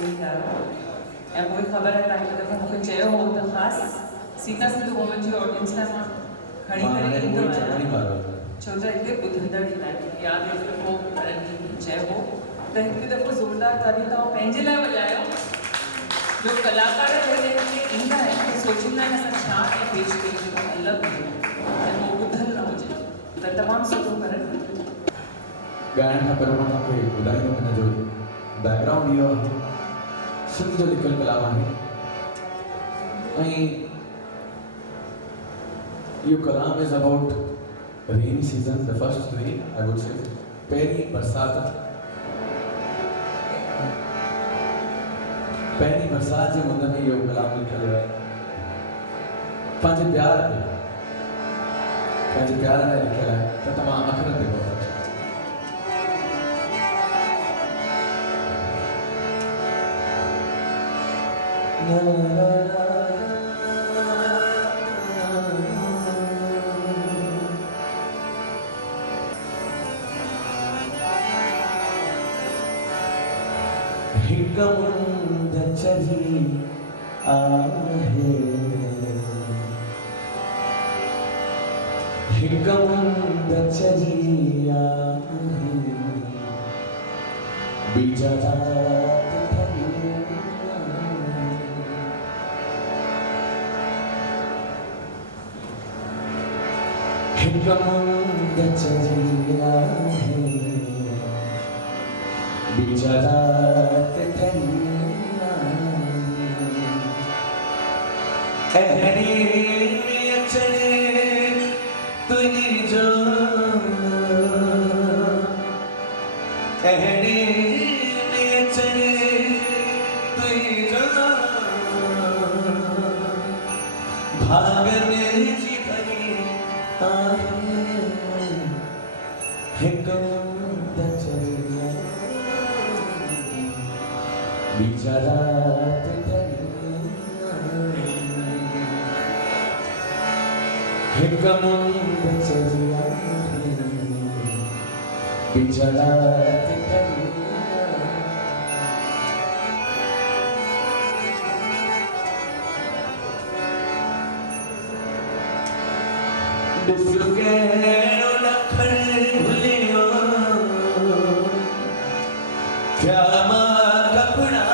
सही कयो ऐं मूंखे ख़बर आहे तव्हांखे दफ़ो मूंखे चयो हो त ख़ासि सीता सिंधु वुमन जी ऑडियंस लाइ मां खणी करे ईंदो आहियां छो त हिते ॿुधंदड़ ईंदा आहिनि यादि हिकु दफ़ो चइबो त हिकु दफ़ो ज़ोरदार ताली तव्हां पंहिंजे लाइ वॼायो जो कलाकार जॾहिं हिते ईंदा आहिनि त सोचींदा आहिनि असां छा ऐं पेश कयूं जेको अलॻि हुजे ऐं उहो ॿुधल न हुजे त तमामु सुठो करनि ॻाइण खां पहिरियों मां तव्हांखे ॿुधाईंदुमि हिन जो बैकग्राउंड इहो आहे सिंध जो लिखियलु कलाम आहे ऐं इहो कलाम is about rainy season the first rain I would say पहिरीं बरसाति जे मुंद में इहो कलाम लिखियलु आहे पंहिंजे प्यार लाइ लिखियलु आहे त तव्हां अखरनि ते ॿुधो हिकमुंद चली आहे हिकमुंद चली आहे बीजा हिकमुंद चली आहे बिचारात ठंडा अहरी में चले तुझी जो अहरी में चले तुझी जो भागने जी भरी आहे हिकमुंद चली बिचारात हिकमुंद चली आहे बिचारात दुसके लखन भुलियो क्या कपड़ा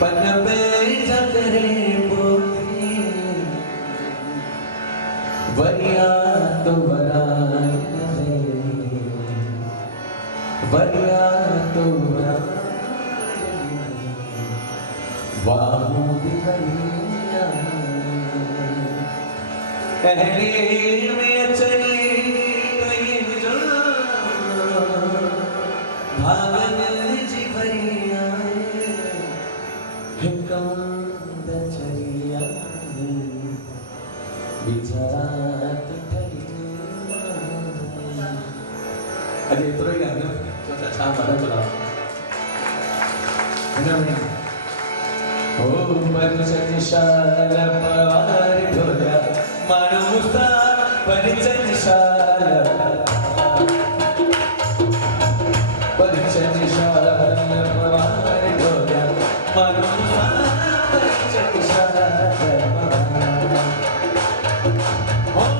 पन पे चकरे पोती वरिया तो वाहू दिवैया पहले में चली गई जो भागन जी भरिया हिकमुंद चली आहे बिचारात ठहिया अॼु एतिरो ई ॻाल्हि छा मदद बुला हिन ओ परिचय शाल पवार ढोलिया मानो मुस्ता परिचय शाल पवार ढोलिया मानो मुस्ता परिचय शाल ओ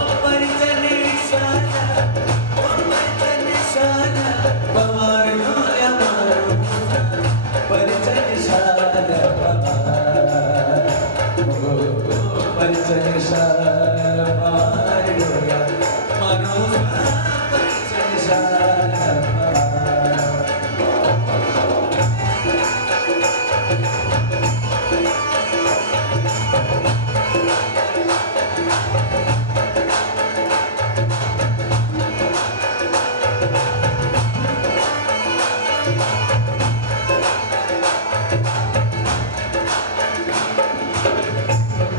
परिचय शाल पवार ढोलिया मानो परिचय शाल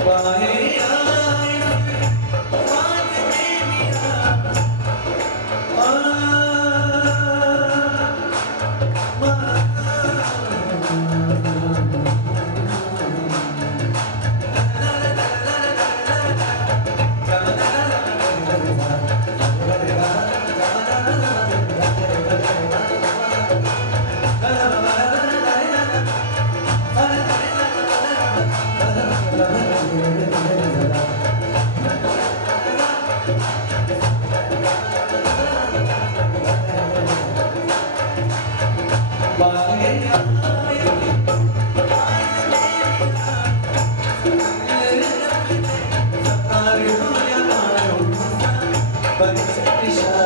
Bye. Manusia